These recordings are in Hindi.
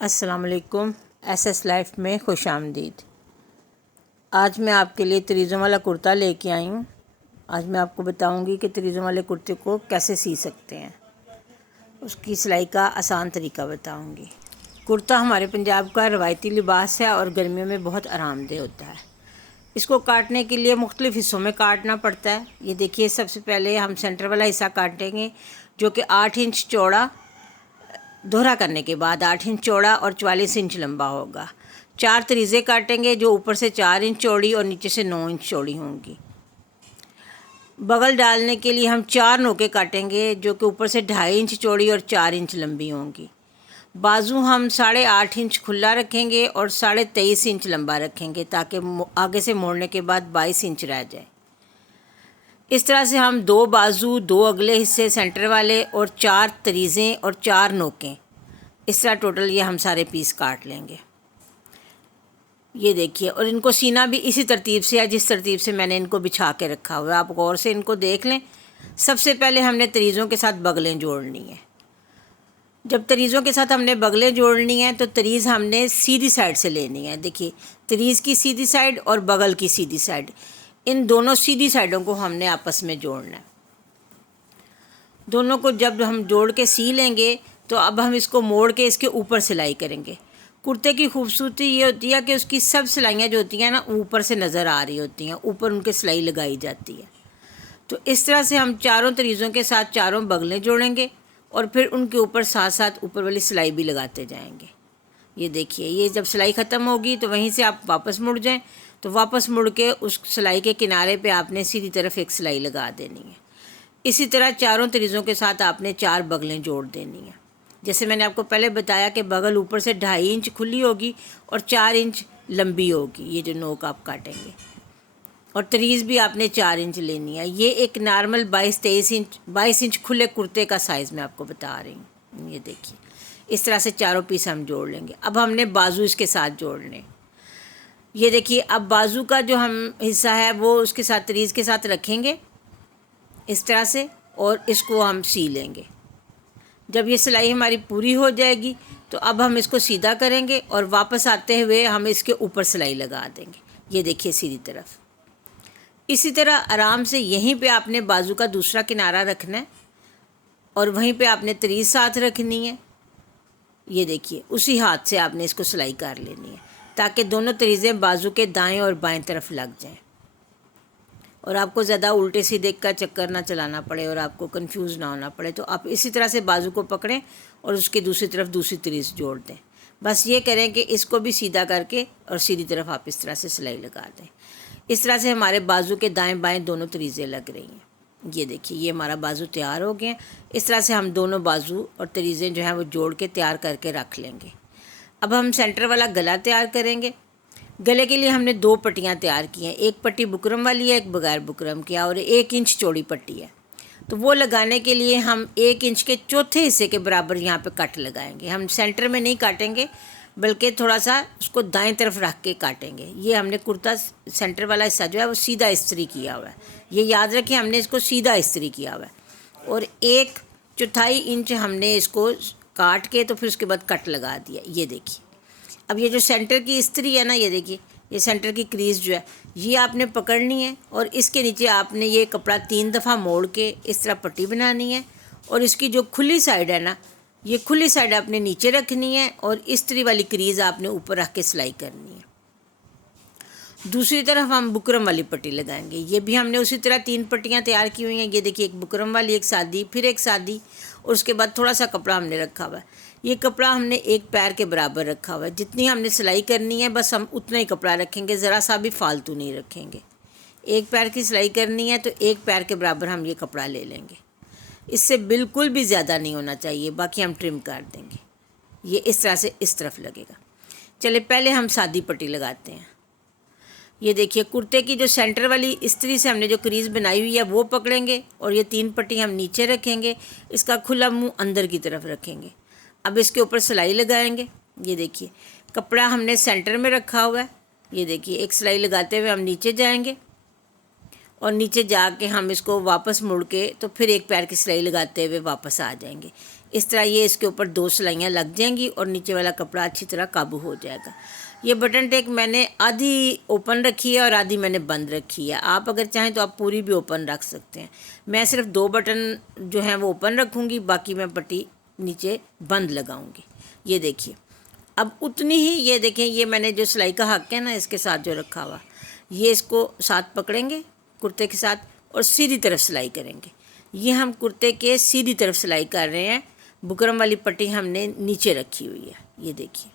अस्सलाम वालेकुम। एसएस लाइफ में खुश आमदीद। आज मैं आपके लिए तरीज़ों वाला कुर्ता लेके आई हूँ। आज मैं आपको बताऊँगी कि तरीज़ों वाले कुर्ते को कैसे सी सकते हैं, उसकी सिलाई का आसान तरीका बताऊँगी। कुर्ता हमारे पंजाब का रवायती लिबास है और गर्मियों में बहुत आरामदेह होता है। इसको काटने के लिए मुख्तलिफ़ हिस्सों में काटना पड़ता है। ये देखिए, सबसे पहले हम सेंटर वाला हिस्सा काटेंगे जो कि 8 इंच चौड़ा, दोहरा करने के बाद 8 इंच चौड़ा और 44 इंच लंबा होगा। 4 तरीज़े काटेंगे जो ऊपर से 4 इंच चौड़ी और नीचे से 9 इंच चौड़ी होंगी। बगल डालने के लिए हम 4 नोकें काटेंगे जो कि ऊपर से 2.5 इंच चौड़ी और 4 इंच लंबी होंगी। बाजू हम 8.5 इंच खुला रखेंगे और 23.5 इंच लंबा रखेंगे ताकि आगे से मोड़ने के बाद 22 इंच रह जाए। इस तरह से हम 2 बाजू, 2 अगले हिस्से सेंटर वाले और 4 तरीज़ें और 4 नोकें, इस तरह टोटल ये हम सारे पीस काट लेंगे। ये देखिए, और इनको सीना भी इसी तरतीब से है जिस तरतीब से मैंने इनको बिछा के रखा हुआ है। आप गौर से इनको देख लें। सबसे पहले हमने तरीज़ों के साथ बगलें जोड़नी है। जब तरीज़ों के साथ हमने बगलें जोड़नी है तो तरीज़ हमने सीधी साइड से लेनी है। देखिए, तरीज़ की सीधी साइड और बगल की सीधी साइड, इन दोनों सीधी साइडों को हमने आपस में जोड़ना है। दोनों को जब हम जोड़ के सी लेंगे तो अब हम इसको मोड़ के इसके ऊपर सिलाई करेंगे। कुर्ते की खूबसूरती ये होती है कि उसकी सब सिलाइयाँ जो होती हैं ना, ऊपर से नज़र आ रही होती हैं, ऊपर उनके सिलाई लगाई जाती है। तो इस तरह से हम चारों तरीज़ों के साथ चारों बगलें जोड़ेंगे और फिर उनके ऊपर साथ साथ ऊपर वाली सिलाई भी लगाते जाएंगे। ये देखिए, ये जब सिलाई ख़त्म होगी तो वहीं से आप वापस मुड़ जाएं, तो वापस मुड़ के उस सिलाई के किनारे पे आपने सीधी तरफ एक सिलाई लगा देनी है। इसी तरह चारों तरीज़ों के साथ आपने 4 बगलें जोड़ देनी है। जैसे मैंने आपको पहले बताया कि बगल ऊपर से 2.5 इंच खुली होगी और 4 इंच लंबी होगी, ये जो नोक आप काटेंगे, और तरीज़ भी आपने 4 इंच लेनी है। ये एक नॉर्मल 22 इंच खुले कुर्ते का साइज़ मैं आपको बता रही हूँ। ये देखिए, इस तरह से चारों पीस हम जोड़ लेंगे। अब हमने बाजू इसके साथ जोड़ने। ये देखिए, अब बाजू का जो हम हिस्सा है वो उसके साथ तरीज़ के साथ रखेंगे इस तरह से, और इसको हम सी लेंगे। जब ये सिलाई हमारी पूरी हो जाएगी तो अब हम इसको सीधा करेंगे और वापस आते हुए हम इसके ऊपर सिलाई लगा देंगे। ये देखिए, सीधी तरफ। इसी तरह आराम से यहीं पे आपने बाजू का दूसरा किनारा रखना है और वहीं पे आपने तरीज़ साथ रखनी है। ये देखिए, उसी हाथ से आपने इसको सिलाई कर लेनी है ताकि दोनों तरीज़ें बाजू के दाएं और बाएं तरफ लग जाएं और आपको ज़्यादा उल्टे सीधे का चक्कर ना चलाना पड़े और आपको कंफ्यूज ना होना पड़े। तो आप इसी तरह से बाजू को पकड़ें और उसके दूसरी तरफ दूसरी तरीज़ जोड़ दें। बस ये करें कि इसको भी सीधा करके और सीधी तरफ आप इस तरह से सिलाई लगा दें। इस तरह से हमारे बाजू के दाएं बाएं दोनों तरीज़ें लग रही हैं। ये देखिए, ये हमारा बाजू तैयार हो गए हैं। इस तरह से हम दोनों बाजू और तरीज़ें जो हैं वो जोड़ के तैयार करके रख लेंगे। अब हम सेंटर वाला गला तैयार करेंगे। गले के लिए हमने 2 पट्टियाँ तैयार की हैं। एक पट्टी बुकरम वाली है, एक बगैर बुकरम की है, और 1 इंच चौड़ी पट्टी है। तो वो लगाने के लिए हम 1 इंच के चौथे हिस्से के बराबर यहाँ पे कट लगाएंगे। हम सेंटर में नहीं काटेंगे बल्कि थोड़ा सा उसको दाएं तरफ रख के काटेंगे। ये हमने कुर्ता सेंटर वाला हिस्सा जो है वो सीधा इस्त्री किया हुआ है। ये याद रखें, हमने इसको सीधा इस्त्री किया हुआ है। और 1/4 इंच हमने इसको काट के तो फिर उसके बाद कट लगा दिया। ये देखिए, अब ये जो सेंटर की इस्त्री है ना, ये देखिए, ये सेंटर की क्रीज़ जो है ये आपने पकड़नी है और इसके नीचे आपने ये कपड़ा 3 दफ़ा मोड़ के इस तरह पट्टी बनानी है। और इसकी जो खुली साइड है ना, ये खुली साइड आपने नीचे रखनी है और इस्त्री वाली क्रीज़ आपने ऊपर रख के सिलाई करनी है। दूसरी तरफ हम बुकरम वाली पट्टी लगाएंगे। ये भी हमने उसी तरह 3 पट्टियाँ तैयार की हुई हैं। ये देखिए, एक बुकरम वाली, एक सादी, फिर एक सादी, और उसके बाद थोड़ा सा कपड़ा हमने रखा हुआ है। ये कपड़ा हमने 1 पैर के बराबर रखा हुआ है। जितनी हमने सिलाई करनी है बस हम उतना ही कपड़ा रखेंगे, ज़रा सा भी फालतू नहीं रखेंगे। 1 पैर की सिलाई करनी है तो 1 पैर के बराबर हम ये कपड़ा ले लेंगे। इससे बिल्कुल भी ज़्यादा नहीं होना चाहिए, बाकी हम ट्रिम कर देंगे। ये इस तरह से इस तरफ लगेगा। चलिए, पहले हम सादी पट्टी लगाते हैं। ये देखिए, कुर्ते की जो सेंटर वाली इस्त्री से हमने जो क्रीज़ बनाई हुई है वो पकड़ेंगे और ये 3 पट्टी हम नीचे रखेंगे। इसका खुला मुंह अंदर की तरफ रखेंगे। अब इसके ऊपर सिलाई लगाएंगे। ये देखिए, कपड़ा हमने सेंटर में रखा हुआ है। ये देखिए, एक सिलाई लगाते हुए हम नीचे जाएंगे और नीचे जाके हम इसको वापस मुड़ के तो फिर 1 पैर की सिलाई लगाते हुए वापस आ जाएंगे। इस तरह ये इसके ऊपर 2 सिलाइयाँ लग जाएंगी और नीचे वाला कपड़ा अच्छी तरह काबू हो जाएगा। ये बटन टेक मैंने आधी ओपन रखी है और आधी मैंने बंद रखी है। आप अगर चाहें तो आप पूरी भी ओपन रख सकते हैं। मैं सिर्फ 2 बटन जो हैं वो ओपन रखूँगी, बाकी मैं पट्टी नीचे बंद लगाऊँगी। ये देखिए, अब उतनी ही ये देखें, ये मैंने जो सिलाई का हक है ना इसके साथ जो रखा हुआ, ये इसको साथ पकड़ेंगे कुर्ते के साथ और सीधी तरफ सिलाई करेंगे। ये हम कुर्ते के सीधी तरफ सिलाई कर रहे हैं। बुकरम वाली पट्टी हमने नीचे रखी हुई है। ये देखिए,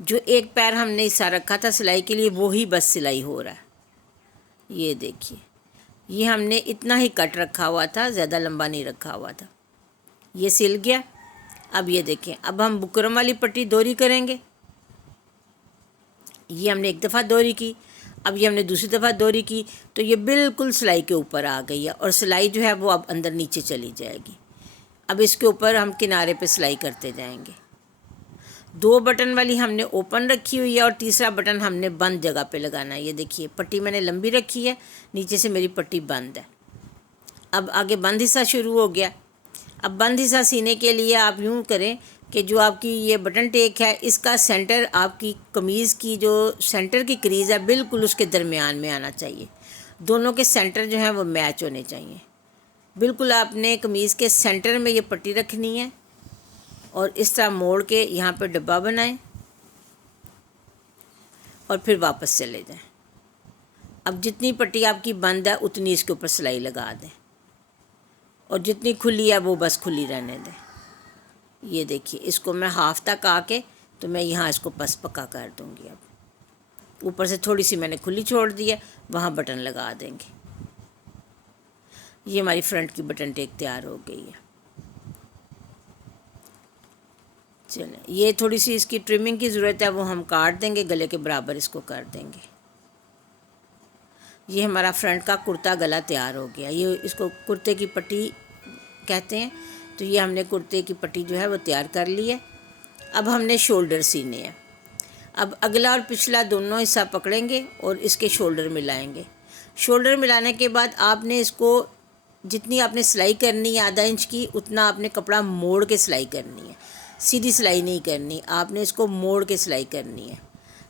जो एक पैर हमने हिस्सा रखा था सिलाई के लिए वो ही बस सिलाई हो रहा है। ये देखिए, ये हमने इतना ही कट रखा हुआ था, ज़्यादा लंबा नहीं रखा हुआ था। ये सिल गया। अब ये देखें, अब हम बुकरम वाली पट्टी दोहरी करेंगे। ये हमने एक दफ़ा दोहरी की, अब ये हमने दूसरी दफ़ा दोहरी की, तो ये बिल्कुल सिलाई के ऊपर आ गई है और सिलाई जो है वो अब अंदर नीचे चली जाएगी। अब इसके ऊपर हम किनारे पे सिलाई करते जाएंगे। 2 बटन वाली हमने ओपन रखी हुई है और तीसरा बटन हमने बंद जगह पे लगाना है। ये देखिए, पट्टी मैंने लंबी रखी है, नीचे से मेरी पट्टी बंद है। अब आगे बंद हिस्सा शुरू हो गया। अब बंद हिस्सा सीने के लिए आप यूँ करें कि जो आपकी ये बटन टेक है इसका सेंटर आपकी कमीज़ की जो सेंटर की क्रीज़ है बिल्कुल उसके दरमियान में आना चाहिए। दोनों के सेंटर जो हैं वो मैच होने चाहिए। बिल्कुल आपने कमीज़ के सेंटर में ये पट्टी रखनी है और इस तरह मोड़ के यहाँ पर डब्बा बनाएं और फिर वापस चले जाएं। अब जितनी पट्टी आपकी बंद है उतनी इसके ऊपर सिलाई लगा दें और जितनी खुली है वो बस खुली रहने दें। ये देखिए, इसको मैं हाफ तक आके तो मैं यहाँ इसको पस पक्का कर दूँगी। अब ऊपर से थोड़ी सी मैंने खुली छोड़ दी है, वहाँ बटन लगा देंगे। ये हमारी फ्रंट की बटन टेक तैयार हो गई है। चलें, ये थोड़ी सी इसकी ट्रिमिंग की ज़रूरत है, वो हम काट देंगे, गले के बराबर इसको कर देंगे। ये हमारा फ्रंट का कुर्ता गला तैयार हो गया। ये इसको कुर्ते की पट्टी कहते हैं। तो ये हमने कुर्ते की पट्टी जो है वो तैयार कर ली है। अब हमने शोल्डर सीने हैं। अब अगला और पिछला दोनों हिस्सा पकड़ेंगे और इसके शोल्डर मिलाएंगे। शोल्डर मिलाने के बाद आपने इसको जितनी आपने सिलाई करनी है आधा इंच की, उतना आपने कपड़ा मोड़ के सिलाई करनी है। सीधी सिलाई नहीं करनी, आपने इसको मोड़ के सिलाई करनी है।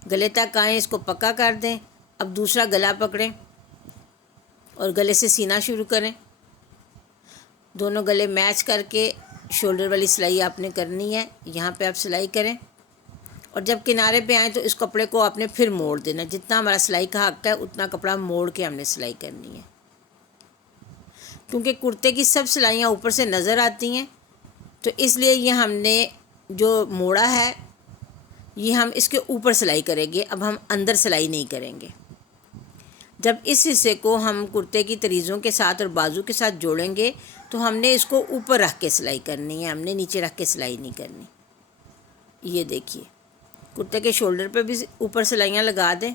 गले तक आएँ, इसको पक्का कर दें। अब दूसरा गला पकड़ें और गले से सीना शुरू करें। दोनों गले मैच करके शोल्डर वाली सिलाई आपने करनी है। यहाँ पे आप सिलाई करें और जब किनारे पे आएँ तो इस कपड़े को आपने फिर मोड़ देना। जितना हमारा सिलाई का हक है उतना कपड़ा मोड़ के हमने सिलाई करनी है, क्योंकि कुर्ते की सब सिलाइयाँ ऊपर से नज़र आती हैं। तो इसलिए ये हमने जो मोड़ा है ये हम इसके ऊपर सिलाई करेंगे। अब हम अंदर सिलाई नहीं करेंगे। जब इस हिस्से को हम कुर्ते की तरीज़ों के साथ और बाजू के साथ जोड़ेंगे तो हमने इसको ऊपर रख के सिलाई करनी है, हमने नीचे रख के सिलाई नहीं करनी। ये देखिए, कुर्ते के शोल्डर पे भी ऊपर सिलाइयाँ लगा दें।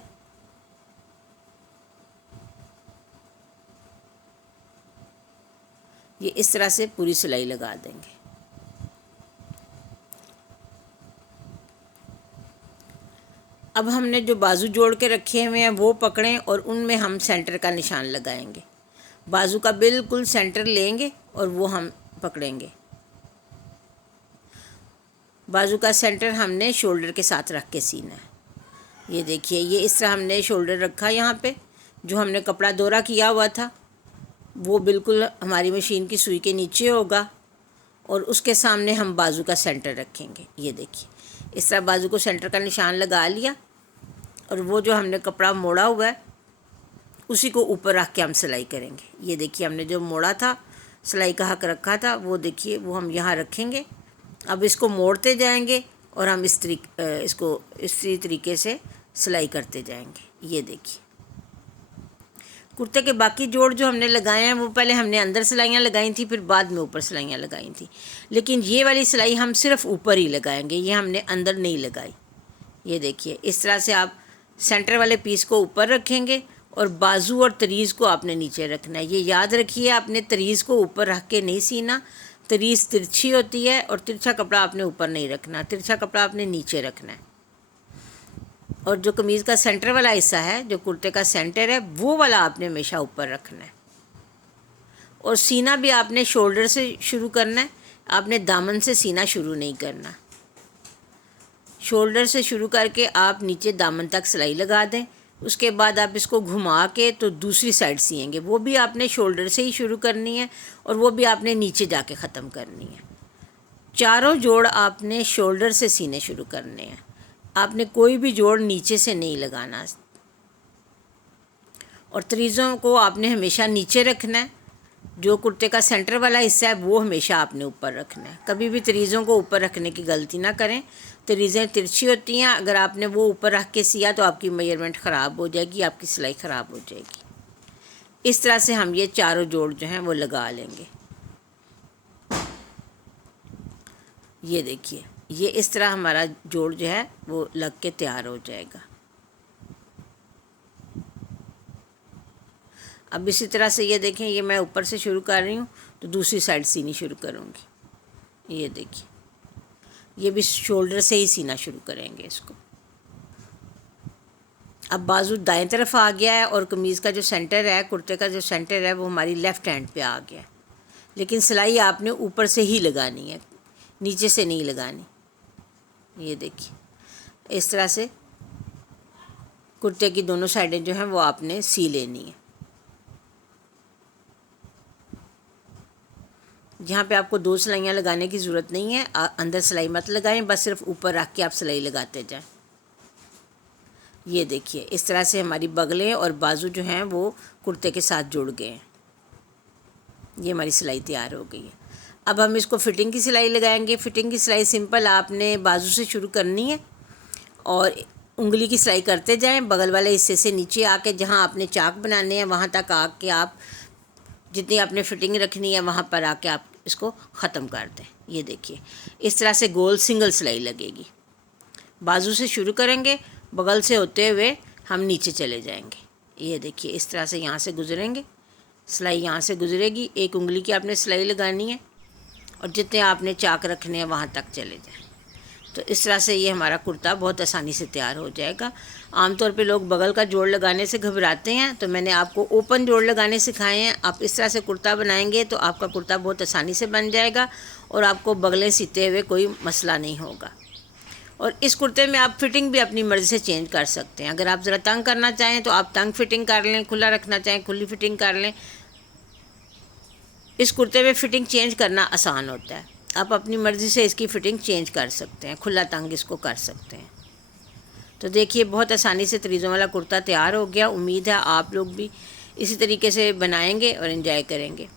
ये इस तरह से पूरी सिलाई लगा देंगे। अब हमने जो बाजू जोड़ के रखे हुए हैं वो पकड़ें और उनमें हम सेंटर का निशान लगाएंगे। बाजू का बिल्कुल सेंटर लेंगे और वो हम पकड़ेंगे। बाजू का सेंटर हमने शोल्डर के साथ रख के सीना है। ये देखिए, ये इस तरह हमने शोल्डर रखा। यहाँ पे जो हमने कपड़ा दोहरा किया हुआ था वो बिल्कुल हमारी मशीन की सुई के नीचे होगा और उसके सामने हम बाजू का सेंटर रखेंगे। ये देखिए, इस तरह बाजू को सेंटर का निशान लगा लिया और वो जो हमने कपड़ा मोड़ा हुआ है उसी को ऊपर रख के हम सिलाई करेंगे। ये देखिए, हमने जो मोड़ा था, सिलाई का हक रखा था, वो देखिए वो हम यहाँ रखेंगे। अब इसको मोड़ते जाएंगे और हम इसको इसी तरीके से सिलाई करते जाएंगे। ये देखिए, कुर्ते के बाकी जोड़ जो हमने लगाए हैं वो पहले हमने अंदर सिलाइयाँ लगाई थी, फिर बाद में ऊपर सिलाइयाँ लगाई थी। लेकिन ये वाली सिलाई हम सिर्फ ऊपर ही लगाएंगे, ये हमने अंदर नहीं लगाई। ये देखिए, इस तरह से आप सेंटर वाले पीस को ऊपर रखेंगे और बाजू और तरीज़ को आपने नीचे रखना है। ये याद रखिए, आपने तरीज़ को ऊपर रख के नहीं सीना। तरीज़ तिरछी होती है और तिरछा कपड़ा आपने ऊपर नहीं रखना, तिरछा कपड़ा आपने नीचे रखना है। और जो कमीज़ का सेंटर वाला हिस्सा है, जो कुर्ते का सेंटर है, वो वाला आपने हमेशा ऊपर रखना है। और सीना भी आपने शोल्डर से शुरू करना है। आपने दामन से सीना शुरू नहीं करना। शोल्डर से शुरू करके आप नीचे दामन तक सिलाई लगा दें। उसके बाद आप इसको घुमा के तो दूसरी साइड सिएंगे, वो भी आपने शोल्डर से ही शुरू करनी है और वो भी आपने नीचे जाके ख़त्म करनी है। चारों जोड़ आपने शोल्डर से सीने शुरू करने हैं, आपने कोई भी जोड़ नीचे से नहीं लगाना। और तरीज़ों को आपने हमेशा नीचे रखना है। जो कुर्ते का सेंटर वाला हिस्सा है वो हमेशा आपने ऊपर रखना है। कभी भी तरीज़ों को ऊपर रखने की गलती ना करें। तरीज़ें तिरछी होती हैं, अगर आपने वो ऊपर रख के सिया तो आपकी मेजरमेंट ख़राब हो जाएगी, आपकी सिलाई ख़राब हो जाएगी। इस तरह से हम ये चारों जोड़ जो हैं वो लगा लेंगे। ये देखिए, ये इस तरह हमारा जोड़ जो है वो लग के तैयार हो जाएगा। अब इसी तरह से ये देखें, ये मैं ऊपर से शुरू कर रही हूँ तो दूसरी साइड सीनी शुरू करूँगी। ये देखिए, ये भी शोल्डर से ही सीना शुरू करेंगे इसको। अब बाजू दाएं तरफ आ गया है और कमीज़ का जो सेंटर है, कुर्ते का जो सेंटर है वो हमारी लेफ़्ट हैंड पे आ गया है। लेकिन सिलाई आपने ऊपर से ही लगानी है, नीचे से नहीं लगानी। ये देखिए, इस तरह से कुर्ते की दोनों साइडें जो हैं वो आपने सी लेनी है। जहाँ पे आपको 2 सिलाइयाँ लगाने की ज़रूरत नहीं है, अंदर सिलाई मत लगाएं, बस सिर्फ ऊपर रख के आप सिलाई लगाते जाएं। ये देखिए, इस तरह से हमारी बगलें और बाजू जो हैं वो कुर्ते के साथ जुड़ गए हैं। ये हमारी सिलाई तैयार हो गई है। अब हम इसको फ़िटिंग की सिलाई लगाएंगे। फ़िटिंग की सिलाई सिंपल, आपने बाजू से शुरू करनी है और उंगली की सिलाई करते जाएं। बगल वाले हिस्से से नीचे आके जहाँ आपने चाक बनाने हैं वहाँ तक आके आप जितनी आपने फ़िटिंग रखनी है वहाँ पर आके आप इसको ख़त्म कर दें। ये देखिए, इस तरह से गोल सिंगल सिलाई लगेगी। बाजू से शुरू करेंगे, बगल से होते हुए हम नीचे चले जाएंगे। ये देखिए, इस तरह से यहाँ से गुजरेंगे, सिलाई यहाँ से गुजरेगी। एक उंगली की आपने सिलाई लगानी है और जितने आपने चाक रखने हैं वहाँ तक चले जाएं। तो इस तरह से ये हमारा कुर्ता बहुत आसानी से तैयार हो जाएगा। आमतौर पे लोग बगल का जोड़ लगाने से घबराते हैं, तो मैंने आपको ओपन जोड़ लगाने सिखाए हैं। आप इस तरह से कुर्ता बनाएंगे तो आपका कुर्ता बहुत आसानी से बन जाएगा और आपको बगलें सीते हुए कोई मसला नहीं होगा। और इस कुर्ते में आप फ़िटिंग भी अपनी मर्ज़ी से चेंज कर सकते हैं। अगर आप ज़रा तंग करना चाहें तो आप तंग फ़िटिंग कर लें, खुला रखना चाहें खुली फ़िटिंग कर लें। इस कुर्ते में फ़िटिंग चेंज करना आसान होता है। आप अपनी मर्ज़ी से इसकी फ़िटिंग चेंज कर सकते हैं, खुला तंग इसको कर सकते हैं। तो देखिए, बहुत आसानी से तरीज़ों वाला कुर्ता तैयार हो गया। उम्मीद है आप लोग भी इसी तरीके से बनाएंगे और एंजॉय करेंगे।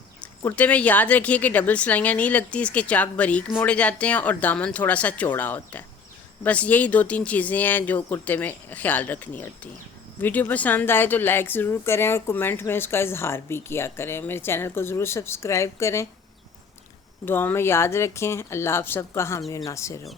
कुर्ते में याद रखिए कि डबल सिलाइयाँ नहीं लगती, इसके चाक बारीक मोड़े जाते हैं और दामन थोड़ा सा चौड़ा होता है। बस यही 2-3 चीज़ें हैं जो कुर्ते में ख्याल रखनी होती हैं। वीडियो पसंद आए तो लाइक ज़रूर करें और कमेंट में उसका इजहार भी किया करें। मेरे चैनल को ज़रूर सब्सक्राइब करें। दुआ में याद रखें। अल्लाह आप सबका हामी नासिर हो।